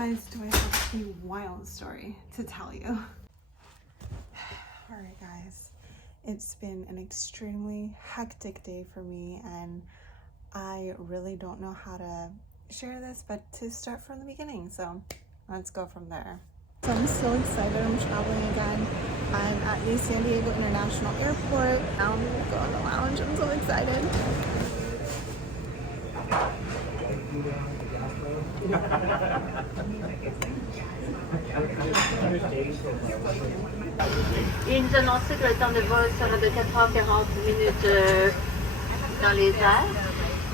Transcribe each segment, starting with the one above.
Guys, do I have a wild story to tell you? Alright guys, it's been an extremely hectic day for me and I really don't know how to share this, but to start from the beginning, so let's go from there. So I'm so excited, I'm traveling again. I'm at the San Diego International Airport. Now I'm gonna go in the lounge, I'm so excited. Il nous annonçait que le temps de vol sera de 4h40 dans les airs.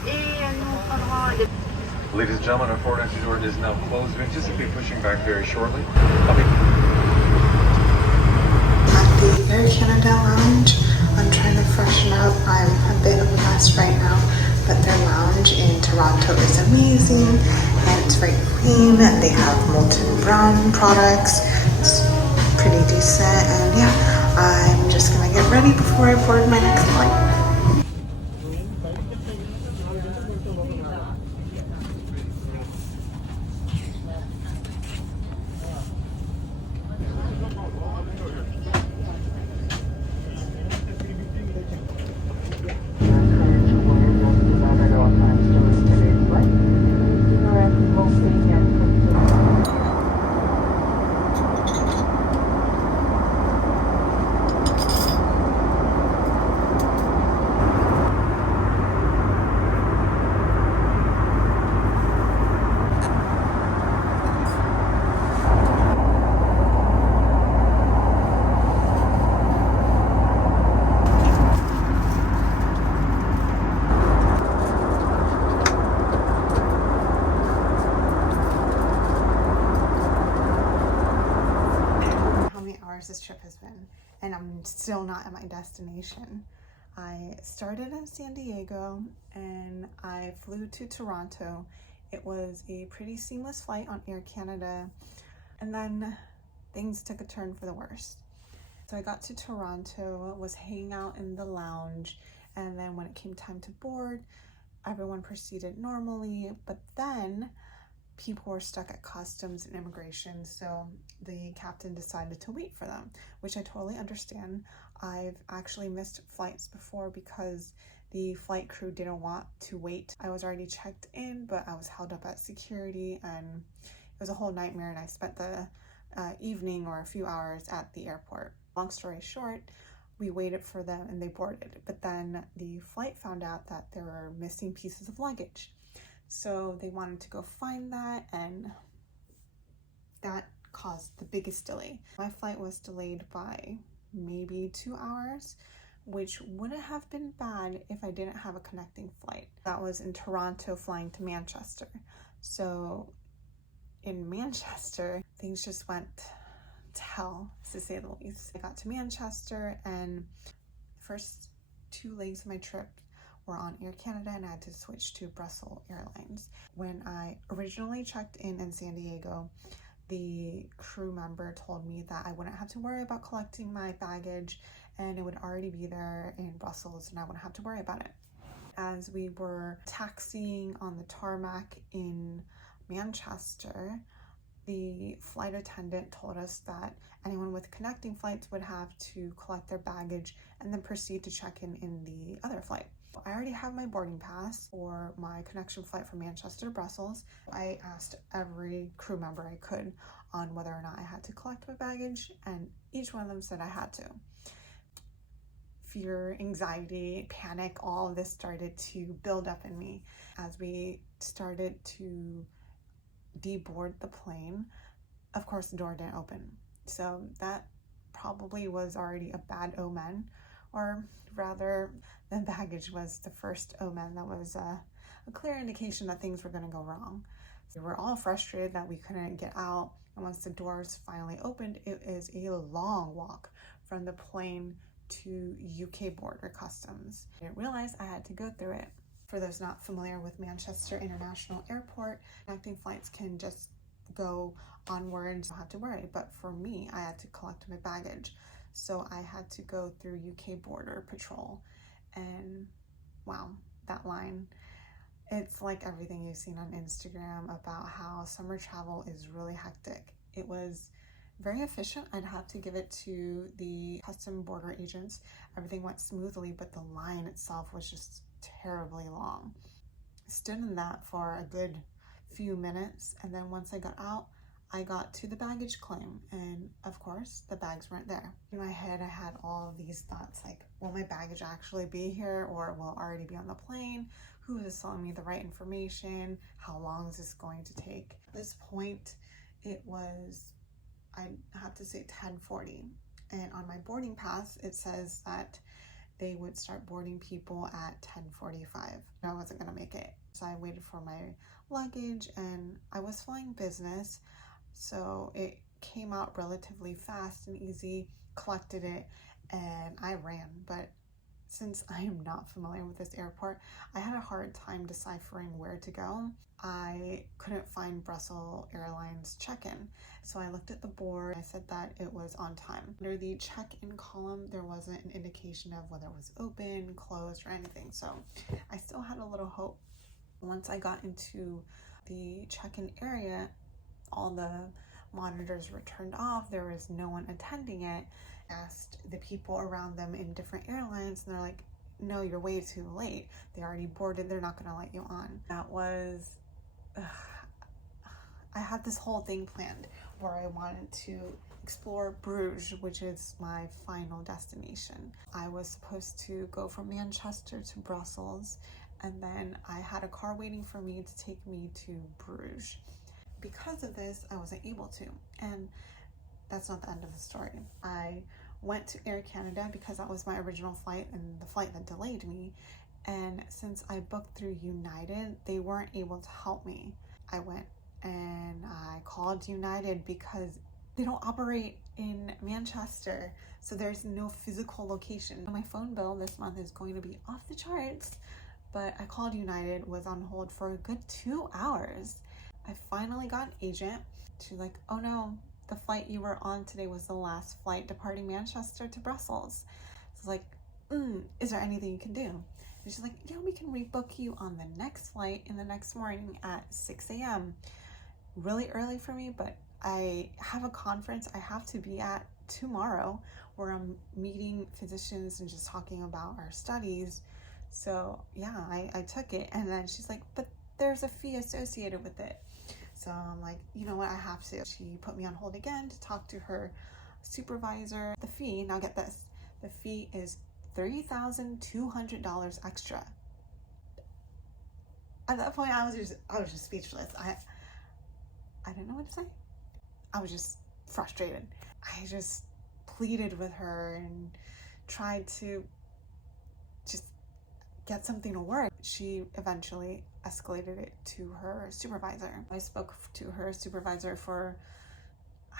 Et nous prendrons un... Ladies and gentlemen, our forward entry door is now closed. We anticipate pushing back very shortly. At the Air Canada lounge, I'm trying to freshen up. I'm a bit of a mess right now, but their lounge in Toronto is amazing and it's very clean. They have molten brown products. It's pretty decent, and yeah, I'm just gonna get ready before I board my next flight. This trip has been, and I'm still not at my destination. I started in San Diego and I flew to Toronto. It was a pretty seamless flight on Air Canada, and then things took a turn for the worse. So I got to Toronto, was hanging out in the lounge, and then when it came time to board, everyone proceeded normally, but then people were stuck at customs and immigration, so the captain decided to wait for them, which I totally understand. I've actually missed flights before because the flight crew didn't want to wait. I was already checked in, but I was held up at security and it was a whole nightmare, and I spent the evening or a few hours at the airport. Long story short, we waited for them and they boarded, but then the flight found out that there were missing pieces of luggage. So they wanted to go find that, and that caused the biggest delay. My flight was delayed by maybe 2 hours, which wouldn't have been bad if I didn't have a connecting flight. That was in Toronto flying to Manchester. So in Manchester, things just went to hell, to say the least. I got to Manchester and the first 2 legs of my trip were on Air Canada, and I had to switch to Brussels Airlines. When I originally checked in San Diego, the crew member told me that I wouldn't have to worry about collecting my baggage and it would already be there in Brussels and I wouldn't have to worry about it. As we were taxiing on the tarmac in Manchester, the flight attendant told us that anyone with connecting flights would have to collect their baggage and then proceed to check in the other flight. I already have my boarding pass for my connection flight from Manchester to Brussels. I asked every crew member I could on whether or not I had to collect my baggage, and each one of them said I had to. Fear, anxiety, panic, all of this started to build up in me. As we started to deboard the plane, of course the door didn't open. So that probably was already a bad omen, or rather the baggage was the first omen that was a clear indication that things were going to go wrong. So we were all frustrated that we couldn't get out, and once the doors finally opened, it is a long walk from the plane to UK border customs. I didn't realize I had to go through it. For those not familiar with Manchester International Airport, connecting flights can just go onwards, don't have to worry. But for me, I had to collect my baggage. So I had to go through UK border patrol, and wow, that line It's like everything you've seen on Instagram about how summer travel is really hectic. It was very efficient. I'd have to give it to the custom border agents. Everything went smoothly, but the line itself was just terribly long. Stood in that for a good few minutes, and then once I got out, I got to the baggage claim, and of course the bags weren't there. In my head I had all of these thoughts like, will my baggage actually be here, or will it already be on the plane? Who is telling me the right information? How long is this going to take? At this point it was, I have to say, 10:40, and on my boarding pass it says that they would start boarding people at 10:45. I wasn't gonna make it, so I waited for my luggage, and I was flying business, so it came out relatively fast and easy. Collected it and I ran, but since I am not familiar with this airport, I had a hard time deciphering where to go. I couldn't find Brussels Airlines check-in, so I looked at the board. I said that it was on time. Under the check-in column, there wasn't an indication of whether it was open, closed, or anything, so I still had a little hope. Once I got into the check-in area, all the monitors were turned off. There was no one attending it. I asked the people around them in different airlines, and they're like, no, you're way too late. They already boarded. They're not going to let you on. That was, I had this whole thing planned where I wanted to explore Bruges, which is my final destination. I was supposed to go from Manchester to Brussels, and then I had a car waiting for me to take me to Bruges. Because of this, I wasn't able to, and that's not the end of the story. I went to Air Canada because that was my original flight and the flight that delayed me, and since I booked through United, they weren't able to help me. I went and I called United because they don't operate in Manchester, so there's no physical location. My phone bill this month is going to be off the charts, but I called United, was on hold for a good 2 hours. I finally got an agent. She's like, oh no, the flight you were on today was the last flight departing Manchester to Brussels. So I was like, is there anything you can do? And she's like, yeah, we can rebook you on the next flight in the next morning at 6 a.m. Really early for me, but I have a conference I have to be at tomorrow where I'm meeting physicians and just talking about our studies. So yeah, I took it, and then she's like, but there's a fee associated with it. So I'm like, you know what, I have to. She put me on hold again to talk to her supervisor. The fee, now get this, the fee is $3,200 extra. At that point, I was just speechless. I didn't know what to say. I was just frustrated. I just pleaded with her and tried to just get something to work. She eventually escalated it to her supervisor. I spoke to her supervisor for,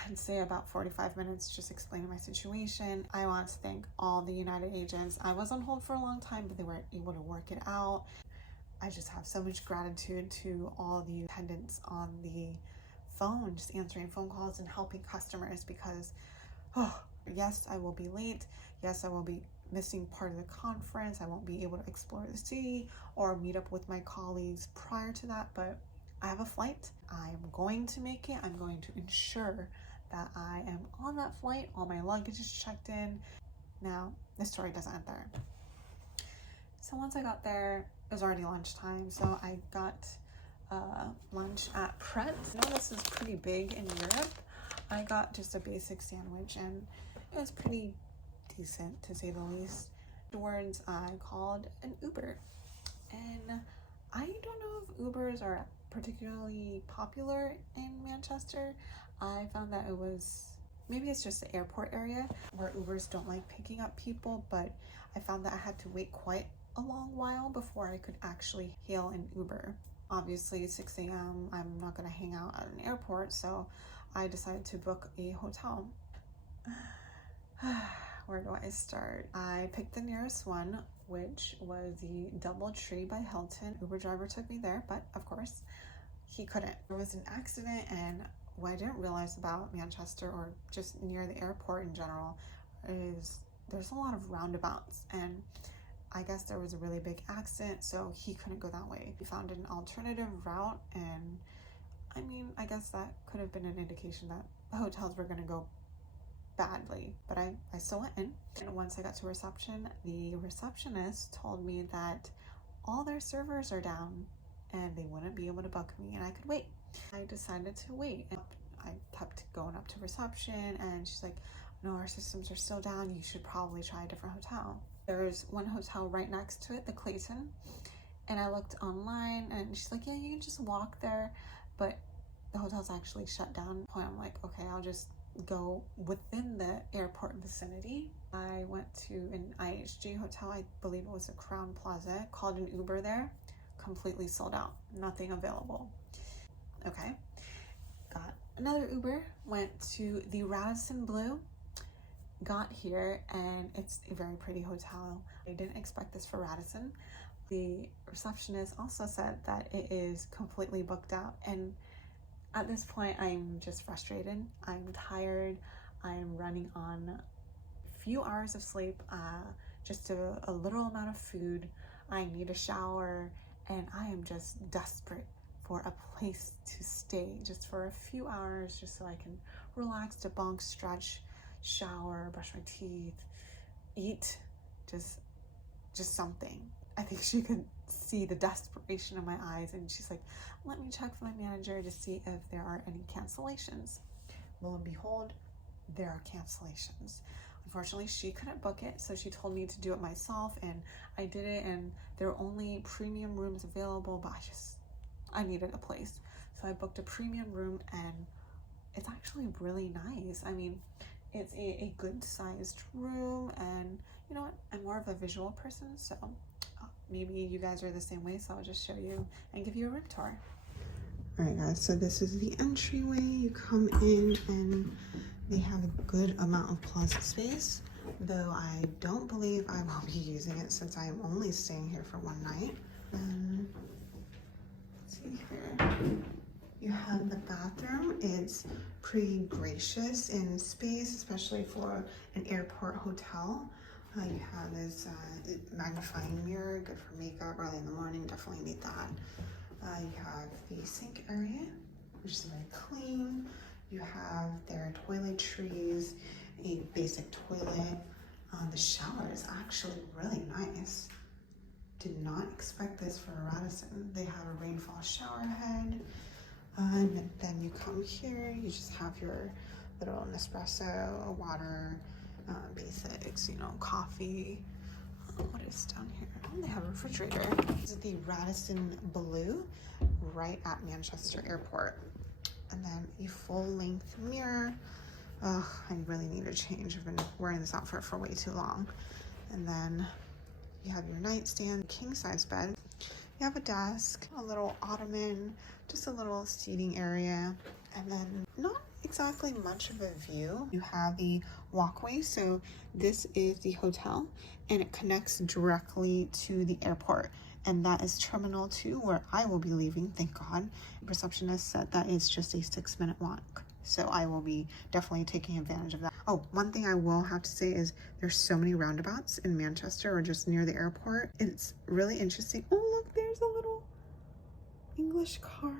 I'd say, about 45 minutes, just explaining my situation. I want to thank all the United agents. I was on hold for a long time, but they weren't able to work it out. I just have so much gratitude to all the attendants on the phone, just answering phone calls and helping customers, because yes, I will be late. Yes, I will be missing part of the conference. I won't be able to explore the city or meet up with my colleagues prior to that, but I have a flight. I'm going to make it. I'm going to ensure that I am on that flight. All my luggage is checked in. Now, the story doesn't end there. So once I got there, it was already lunchtime, so I got lunch at Pret. I know this is pretty big in Europe. I got just a basic sandwich, and it was pretty decent, to say the least. Afterwards, I called an Uber, and I don't know if Ubers are particularly popular in Manchester. I found that it was, maybe it's just the airport area where Ubers don't like picking up people, but I found that I had to wait quite a long while before I could actually hail an Uber. Obviously, 6 a.m., I'm not going to hang out at an airport, so I decided to book a hotel. Where do I start? I picked the nearest one, which was the DoubleTree by Hilton. Uber driver took me there, but of course, he couldn't. There was an accident, and what I didn't realize about Manchester, or just near the airport in general, is there's a lot of roundabouts, and I guess there was a really big accident, so he couldn't go that way. We found an alternative route, and I mean, I guess that could have been an indication that the hotels were gonna go badly, but I still went in. And once I got to reception, the receptionist told me that all their servers are down and they wouldn't be able to book me and I could wait. I decided to wait. And I kept going up to reception and she's like, no, our systems are still down. You should probably try a different hotel. There's one hotel right next to it, the Clayton. And I looked online and she's like, yeah, you can just walk there. But the hotel's actually shut down. I'm like, okay, I'll just go within the airport vicinity. I went to an IHG hotel, I believe it was a Crown Plaza, called an Uber there, completely sold out, nothing available. Okay, got another Uber, went to the Radisson Blu, got here, and it's a very pretty hotel. I didn't expect this for Radisson. The receptionist also said that it is completely booked out, and at this point, I'm just frustrated. I'm tired. I'm running on a few hours of sleep, just a little amount of food. I need a shower, and I am just desperate for a place to stay just for a few hours, just so I can relax, debunk, stretch, shower, brush my teeth, eat, just something. I think she could see the desperation in my eyes, and she's like, let me check for my manager to see if there are any cancellations. Lo and behold, there are cancellations. Unfortunately, she couldn't book it, so she told me to do it myself, and I did it, and there were only premium rooms available, but I needed a place. So I booked a premium room, and it's actually really nice. I mean, it's a good sized room, and you know what? I'm more of a visual person, so maybe you guys are the same way, so I'll just show you and give you a room tour. All right, guys, so this is the entryway. You come in and they have a good amount of closet space, though I don't believe I will be using it since I am only staying here for one night. Let's see here. You have the bathroom. It's pretty gracious in space, especially for an airport hotel. You have this magnifying mirror, good for makeup early in the morning, definitely need that. You have the sink area, which is very clean. You have their toiletries, a basic toilet. The shower is actually really nice. Did not expect this for a Radisson. They have a rainfall shower head. And then you come here, you just have your little Nespresso, water, basics, you know, coffee. What is down here? Oh, they have a refrigerator. This is the Radisson Blu right at Manchester Airport. And then a full-length mirror. I really need a change. I've been wearing this outfit for way too long. And then you have your nightstand, king-size bed. You have a desk, a little ottoman, just a little seating area, and then not exactly much of a view. You have the walkway, so this is the hotel, and it connects directly to the airport, and that is Terminal 2, where I will be leaving, thank God. The receptionist said that it's just a 6-minute walk, so I will be definitely taking advantage of that. Oh, one thing I will have to say is there's so many roundabouts in Manchester or just near the airport. It's really interesting. Oh, look, there's a little English car.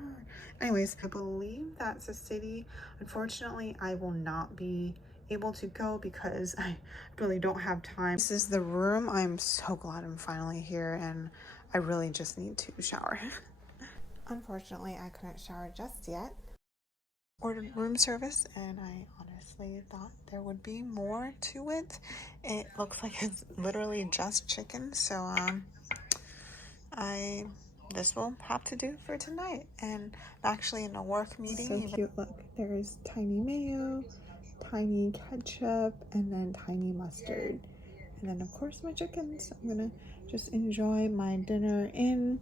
Anyways, I believe that's the city. Unfortunately, I will not be able to go because I really don't have time. This is the room. I'm so glad I'm finally here, and I really just need to shower. Unfortunately, I couldn't shower just yet. Ordered room service, and I honestly thought there would be more to it. It looks like it's literally just chicken, so this will have to do for tonight. And actually in a work meeting. So cute, look, there's tiny mayo, tiny ketchup, and then tiny mustard. And then of course my chicken, so I'm gonna just enjoy my dinner in.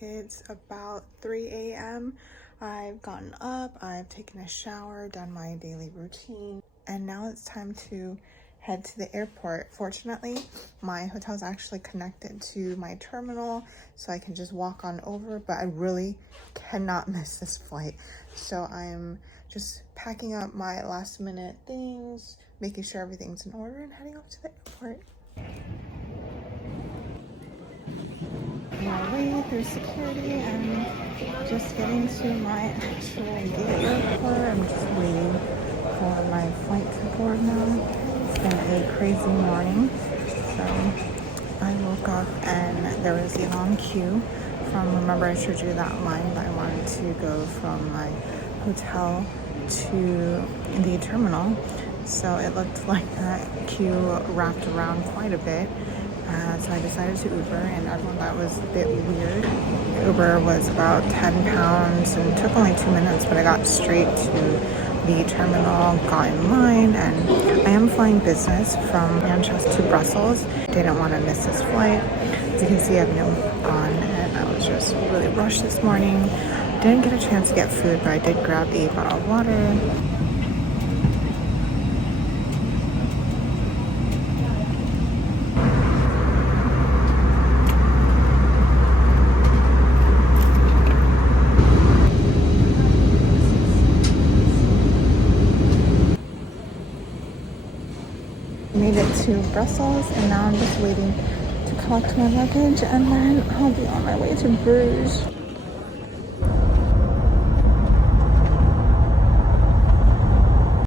It's about 3 a.m. I've gotten up, I've taken a shower, done my daily routine, and now it's time to head to the airport. Fortunately, my hotel is actually connected to my terminal, so I can just walk on over, but I really cannot miss this flight. So I'm just packing up my last minute things, making sure everything's in order, and heading off to the airport. through security and just getting to my actual gate airport. I'm just waiting for my flight to board now. It's been a crazy morning. So I woke up and there was a long queue from, remember I showed you that line, but I wanted to go from my hotel to the terminal. So it looked like that queue wrapped around quite a bit. So I decided to Uber, and everyone thought it was a bit weird. Uber was about £10 and it took only 2 minutes, but I got straight to the terminal, got in line, and I am flying business from Manchester to Brussels. Didn't want to miss this flight. As you can see, I have no on, and I was just really rushed this morning. Didn't get a chance to get food, but I did grab a bottle of water. Made it to Brussels, and now I'm just waiting to collect my luggage, and then I'll be on my way to Bruges.